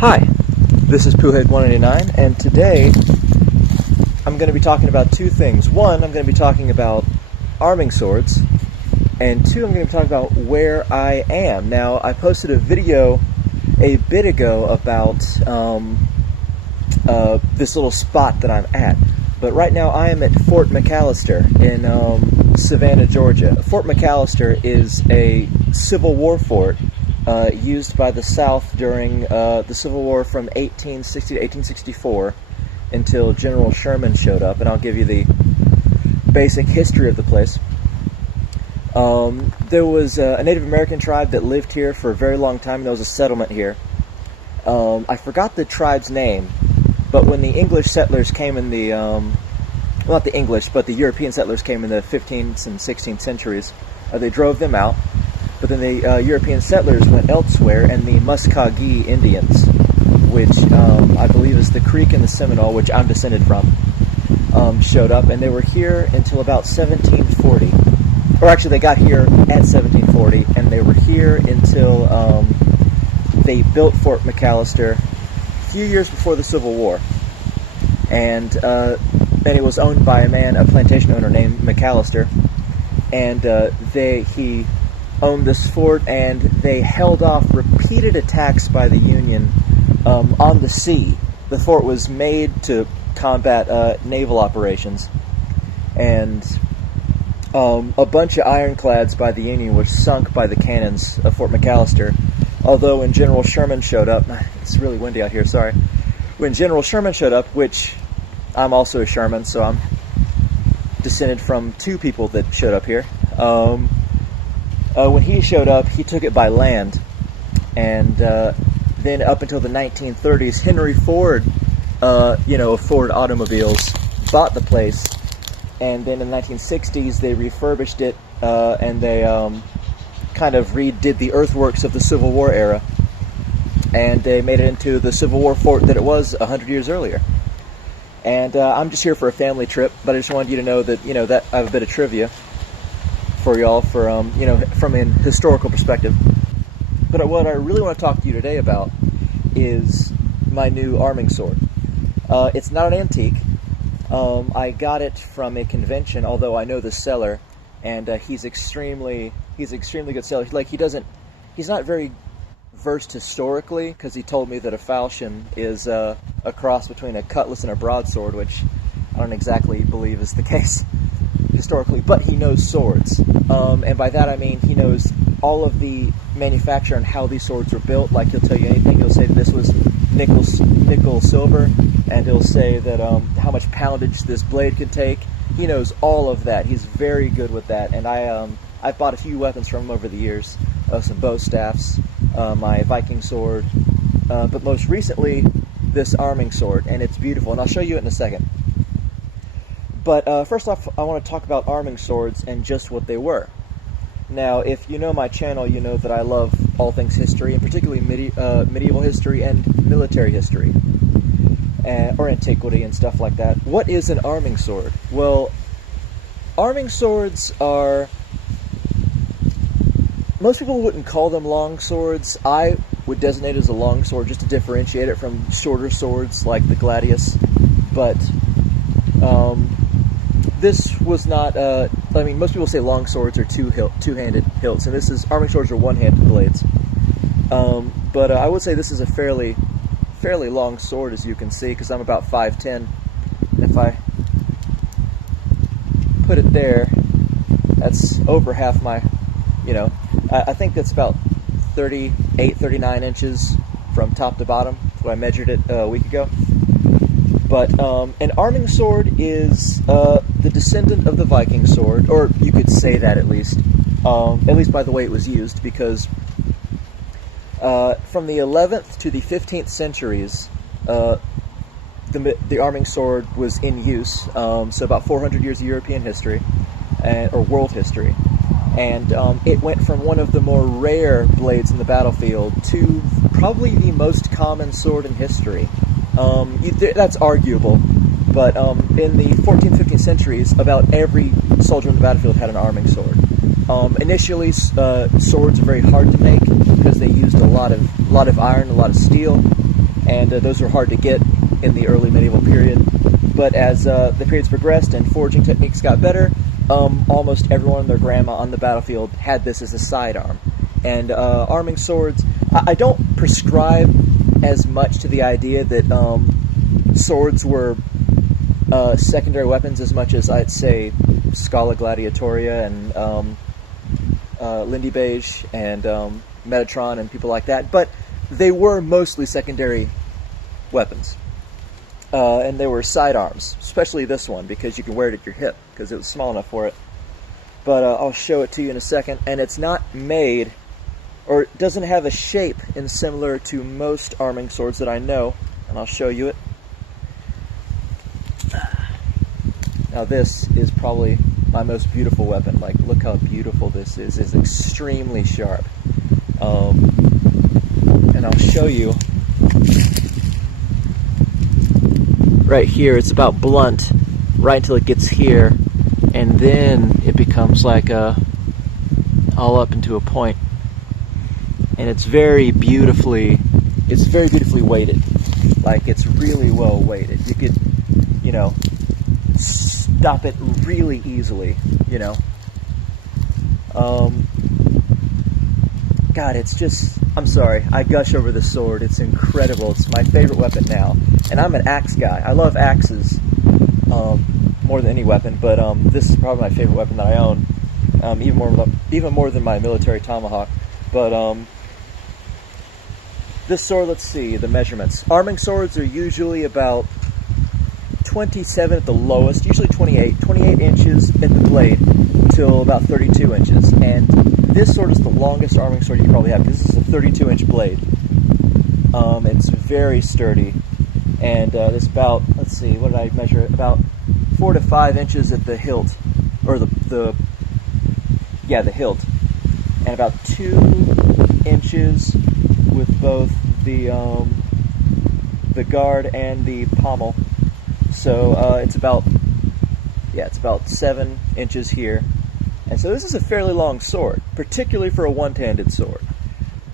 Hi, this is Poohead189, and today I'm going to be talking about two things. One, I'm going to be talking about arming swords, and two, I'm going to be talking about where I am. Now, I posted a video a bit ago about this little spot that I'm at, but right now I am at Fort McAllister in Savannah, Georgia. Fort McAllister is a Civil War fort used by the South during the Civil War from 1860 to 1864 until General Sherman showed up, and I'll give you the basic history of the place. There was a Native American tribe that lived here for a very long time. There was a settlement here. I forgot the tribe's name, but when the English settlers came in the, well, not the English, but the European settlers came in the 15th and 16th centuries, they drove them out. But then the European settlers went elsewhere, and the Muskogee Indians, which I believe is the Creek and the Seminole, which I'm descended from, showed up, and they were here until about 1740. Or actually, they got here at 1740, and they were here until they built Fort McAllister a few years before the Civil War. And it was owned by a plantation owner named McAllister, and he owned this fort, and they held off repeated attacks by the Union on the sea. The fort was made to combat naval operations, and a bunch of ironclads by the Union were sunk by the cannons of Fort McAllister. Although when General Sherman showed up, it's really windy out here, sorry. When General Sherman showed up, which I'm also a Sherman, so I'm descended from two people that showed up here. When he showed up, he took it by land, and then up until the 1930s, Henry Ford, of Ford Automobiles, bought the place, and then in the 1960s they refurbished it, and they kind of redid the earthworks of the Civil War era, and they made it into the Civil War fort that it was 100 years earlier. And I'm just here for a family trip, but I just wanted you to know that, that I have a bit of trivia for y'all for, from an historical perspective. But what I really want to talk to you today about is my new arming sword. It's not an antique. I got it from a convention, although I know the seller, and he's extremely good seller. He's not very versed historically, because he told me that a falchion is a cross between a cutlass and a broadsword, which I don't exactly believe is the case historically, but he knows swords, and by that I mean he knows all of the manufacture and how these swords were built. Like, he'll tell you anything. He'll say that this was nickel silver, and he'll say that how much poundage this blade could take. He knows all of that. He's very good with that, and I've bought a few weapons from him over the years, some bow staffs, my Viking sword, but most recently this arming sword, and it's beautiful, and I'll show you it in a second. But first off, I want to talk about arming swords and just what they were. Now, if you know my channel, you know that I love all things history, and particularly medieval history and military history, or antiquity and stuff like that. What is an arming sword? Well, arming swords are... most people wouldn't call them long swords. I would designate it as a long sword just to differentiate it from shorter swords like the gladius. But this was not, most people say long swords are two-handed hilts, and arming swords are one-handed blades. But I would say this is a fairly long sword, as you can see, because I'm about 5'10". If I put it there, that's over half my, I think that's about 38, 39 inches from top to bottom. That's what I measured it a week ago. But an arming sword is the descendant of the Viking sword, or you could say that at least by the way it was used, because from the 11th to the 15th centuries, the arming sword was in use, so about 400 years of European history, or world history. And it went from one of the more rare blades in the battlefield to probably the most common sword in history. That's arguable, but in the 14th, 15th centuries, about every soldier in the battlefield had an arming sword. Initially, swords are very hard to make because they used a lot of iron, a lot of steel, and those were hard to get in the early medieval period. But as the periods progressed and forging techniques got better, almost everyone and their grandma on the battlefield had this as a sidearm. And arming swords, I don't prescribe as much to the idea that swords were secondary weapons as much as I'd say Scala Gladiatoria and Lindy Beige and Metatron and people like that, but they were mostly secondary weapons. And they were sidearms, especially this one, because you can wear it at your hip, because it was small enough for it. But I'll show it to you in a second, and it's not made, or it doesn't have a shape similar to most arming swords that I know, and I'll show you it. Now this is probably my most beautiful weapon. Like, look how beautiful this is. It's extremely sharp. And I'll show you right here. It's about blunt right until it gets here, and then it becomes like all up into a point. And it's very beautifully weighted. Like, it's really well weighted. You could, you know, stop it really easily, you know. God, it's just, I'm sorry, I gush over the sword. It's incredible. It's my favorite weapon now. And I'm an axe guy. I love axes more than any weapon, but this is probably my favorite weapon that I own, even more than my military tomahawk. But this sword, let's see, the measurements. Arming swords are usually about 27 at the lowest, usually 28 inches at the blade till about 32 inches. And this sword is the longest arming sword you can probably have, because this is a 32-inch blade. It's very sturdy, and it's about, let's see, what did I measure it? About 4 to 5 inches at the hilt, or the hilt, and about 2 inches with both the guard and the pommel. So it's about 7 inches here. And so this is a fairly long sword, particularly for a one-handed sword.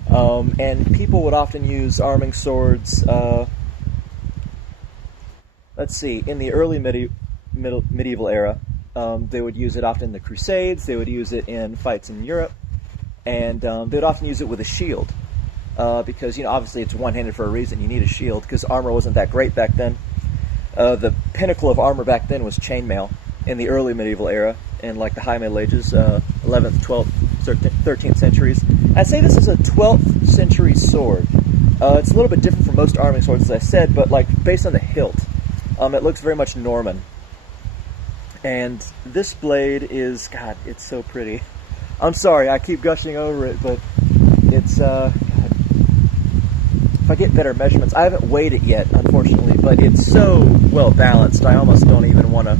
And people would often use arming swords, let's see, in the early medieval era. They would use it often in the Crusades. They would use it in fights in Europe. And they would often use it with a shield. Because, you know, obviously it's one-handed for a reason. You need a shield, because armor wasn't that great back then. The pinnacle of armor back then was chainmail in the early medieval era, in like the High Middle Ages, 11th, 12th, 13th centuries. I'd say this is a 12th century sword. It's a little bit different from most arming swords, as I said, but like based on the hilt, it looks very much Norman. And this blade is, God, it's so pretty. I'm sorry, I keep gushing over it, but it's, God. If I get better measurements, I haven't weighed it yet, unfortunately, but it's so well balanced, I almost don't even want to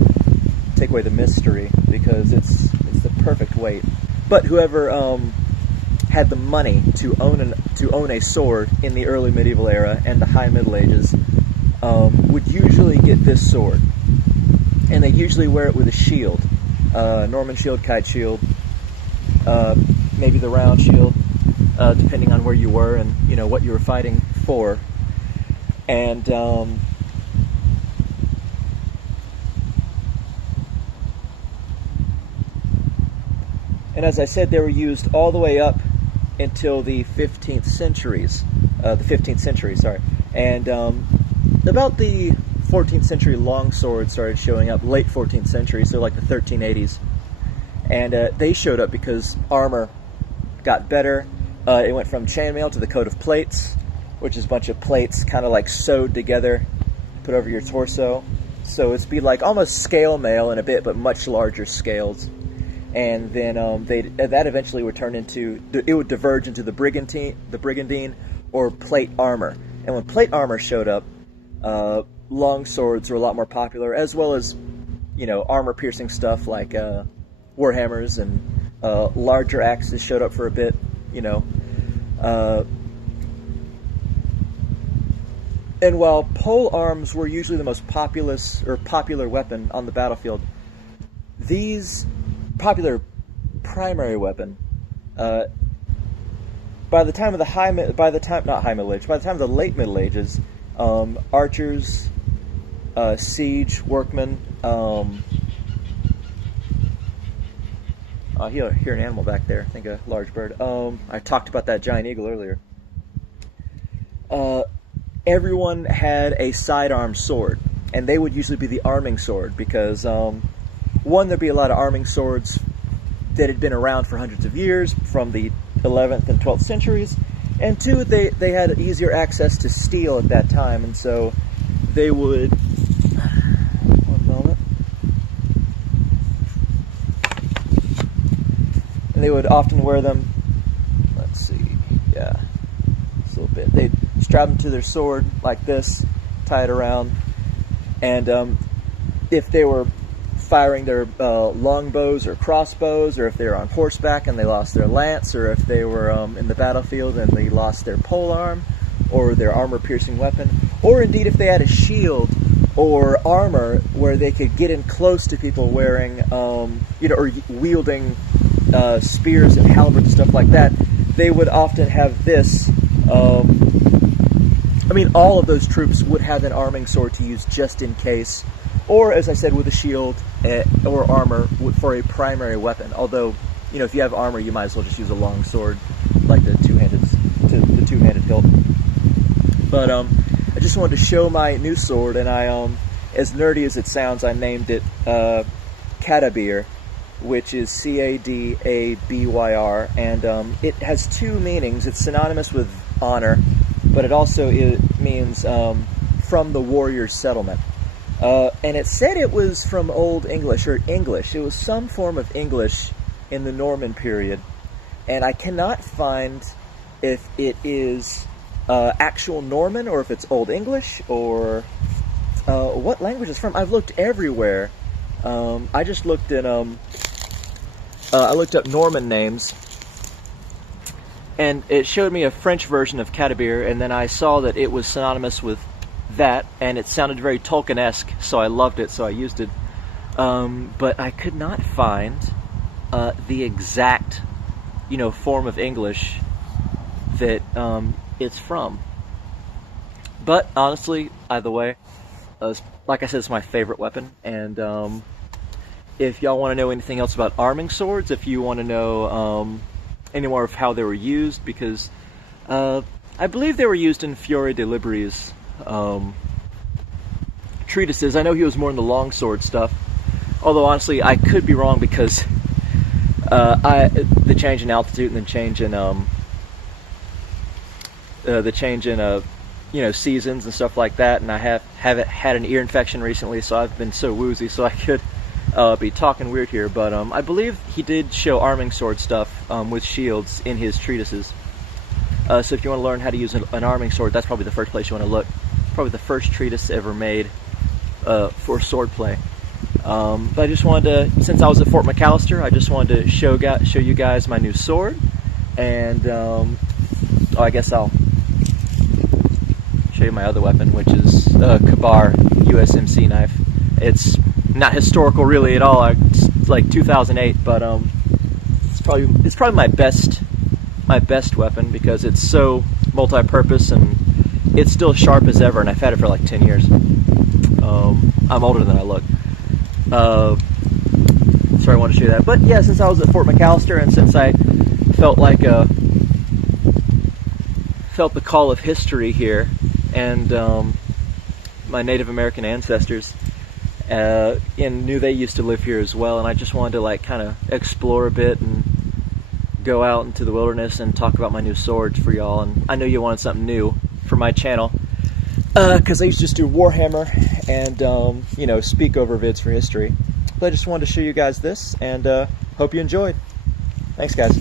take away the mystery, because it's the perfect weight. But whoever had the money to own a sword in the early medieval era and the High Middle Ages would usually get this sword, and they usually wear it with a shield, Norman shield, kite shield, maybe the round shield, depending on where you were and, you know, what you were fighting for. And as I said, they were used all the way up until the 15th century, sorry. And about the 14th century longsword started showing up, late 14th century, so like the 1380s. And they showed up because armor got better. It went from chainmail to the coat of plates, which is a bunch of plates kind of like sewed together, put over your torso. So it's be like almost scale mail in a bit, but much larger scales. And then that eventually would turn into, it would diverge into the brigandine or plate armor. And when plate armor showed up, long swords were a lot more popular, as well as, you know, armor-piercing stuff like warhammers, and larger axes showed up for a bit, you know. And while pole arms were usually the most popular weapon on the battlefield, these popular primary weapon, by the time of the late Middle Ages, archers, siege workmen. I hear an animal back there. I think a large bird. I talked about that giant eagle earlier. Everyone had a sidearm sword, and they would usually be the arming sword because, one, there'd be a lot of arming swords that had been around for hundreds of years from the 11th and 12th centuries, and two, they had easier access to steel at that time, and so they would... One moment. And they would often wear them, let's see, yeah, just a little bit. They'd strap them to their sword like this, tie it around, and if they were firing their longbows or crossbows, or if they were on horseback and they lost their lance, or if they were in the battlefield and they lost their polearm or their armor-piercing weapon, or indeed if they had a shield or armor where they could get in close to people wearing, or wielding spears and halberds and stuff like that, they would often have this. All of those troops would have an arming sword to use just in case, or, as I said, with a shield or armor for a primary weapon. Although, if you have armor, you might as well just use a long sword, like the two-handed hilt. But I just wanted to show my new sword, and I, as nerdy as it sounds, I named it Cadabyr, which is Cadabyr, and it has two meanings. It's synonymous with honor, but it also means from the warrior's settlement. And it said it was from Old English, or English. It was some form of English in the Norman period, and I cannot find if it is actual Norman, or if it's Old English, or what language it's from. I've looked everywhere. I just looked in, I looked up Norman names, and it showed me a French version of Cadabyr, and then I saw that it was synonymous with that, and it sounded very Tolkien-esque, so I loved it, so I used it. But I could not find the exact, form of English that it's from. But honestly, either way, like I said, it's my favorite weapon, and if y'all want to know anything else about arming swords, if you want to know any more of how they were used, because I believe they were used in Fiore de Liberi's treatises. I know he was more in the longsword stuff, although honestly I could be wrong, because the change in altitude and the change in seasons and stuff like that, and I haven't had an ear infection recently, so I've been so woozy, so I could be talking weird here, but I believe he did show arming sword stuff with shields in his treatises. So if you want to learn how to use an arming sword, that's probably the first place you want to look. Probably the first treatise ever made for swordplay. But I just wanted to, since I was at Fort McAllister, I just wanted to show you guys my new sword, and I guess I'll show you my other weapon, which is a Kabar USMC knife. It's not historical really at all. It's like 2008, but it's probably my best weapon, because it's so multi-purpose and it's still sharp as ever, and I've had it for like 10 years. I'm older than I look. So I wanted to show you that. But yeah, since I was at Fort McAllister, and since I felt the call of history here, and my Native American ancestors, and knew they used to live here as well, and I just wanted to kind of explore a bit and go out into the wilderness and talk about my new swords for y'all. And I know you wanted something new for my channel, because I used to just do Warhammer and speak over vids for history. But I just wanted to show you guys this, and hope you enjoyed. Thanks, guys.